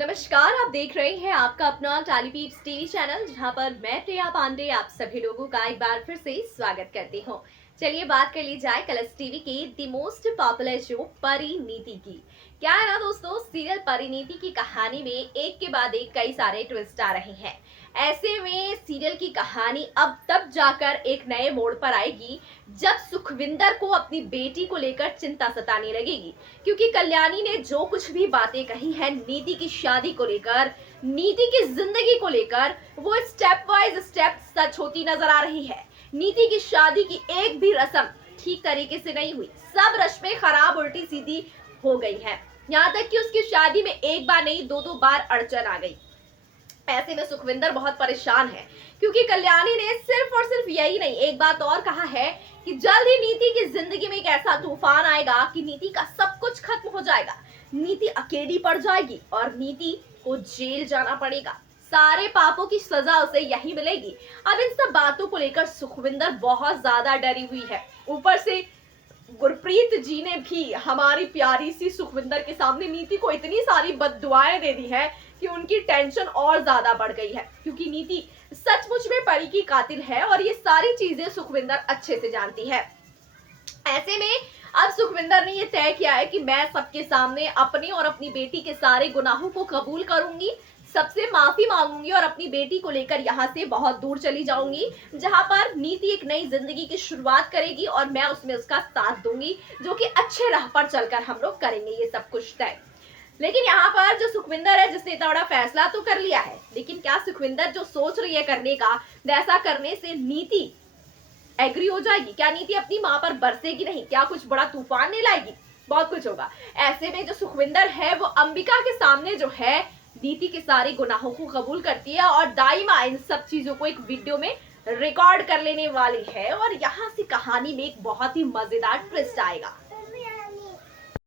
नमस्कार, आप देख रहे हैं आपका अपना टेलीपीप्स टीवी चैनल, जहां पर मैं प्रिया पांडे आप सभी लोगों का एक बार फिर से स्वागत करती हूं। चलिए बात कर ली जाए कलर्स टीवी की the most popular show Parineeti की। क्या है ना दोस्तों, सीरियल परिणीति की कहानी में एक के बाद एक कई सारे ट्विस्ट आ रहे हैं। ऐसे में सीरियल की कहानी अब तब जाकर एक नए मोड़ पर आएगी जब सुखविंदर को अपनी बेटी को लेकर चिंता सताने लगेगी, क्योंकि कल्याणी ने जो कुछ भी बातें कही है नीति की शादी को लेकर, नीति की जिंदगी को लेकर, वो स्टेप वाइज स्टेप सच होती नजर आ रही है। नीति की शादी की एक भी रस्म ठीक तरीके से नहीं हुई, सब रस्में खराब उल्टी सीधी हो गई है। यहाँ तक कि उसकी शादी में एक बार नहीं दो बार अड़चन आ गई। ऐसे में सुखविंदर बहुत परेशान है, क्योंकि कल्याणी ने सिर्फ और सिर्फ यही नहीं एक बात और कहा है कि जल्द ही नीति की जिंदगी में एक ऐसा तूफान आएगा कि नीति का सब कुछ खत्म हो जाएगा, नीति अकेली पड़ जाएगी और नीति को जेल जाना पड़ेगा, सारे पापों की सजा उसे यही मिलेगी। अब इन सब बातों को लेकर सुखविंदर बहुत ज्यादा डरी हुई है। ऊपर से गुरप्रीत जी ने भी हमारी प्यारी सी सुखविंदर के सामने नीति को इतनी सारी बद्दुआएं दे दी है कि उनकी टेंशन और ज्यादा बढ़ गई है, क्योंकि नीति सचमुच में परी की कातिल है और ये सारी चीजें सुखविंदर अच्छे से जानती है। ऐसे में अब सुखविंदर ने ये तय किया है कि मैं सबके सामने अपने और अपनी बेटी के सारे गुनाहों को कबूल करूंगी, सबसे माफी मांगूंगी और अपनी बेटी को लेकर यहाँ से बहुत दूर चली जाऊंगी, जहां पर नीति एक नई जिंदगी की शुरुआत करेगी और मैं उसमें उसका साथ दूंगी, जो कि अच्छे राह पर चलकर हम लोग करेंगे ये सब कुछ तय। लेकिन यहाँ पर जो सुखविंदर है, जिसने इतना बड़ा फैसला तो कर लिया है, लेकिन क्या सुखविंदर जो सोच रही है करने का, वैसा करने से नीति एग्री हो जाएगी? क्या नीति अपनी माँ पर बरसेगी नहीं? क्या कुछ बड़ा तूफान नहीं लाएगी? बहुत कुछ होगा। ऐसे में जो सुखविंदर है वो अंबिका के सामने जो है नीति के सारे गुनाहों को कबूल करती है और दाइमा इन सब चीजों को एक वीडियो में रिकॉर्ड कर लेने वाली है, और यहाँ से कहानी में एक बहुत ही मजेदार ट्विस्ट आएगा।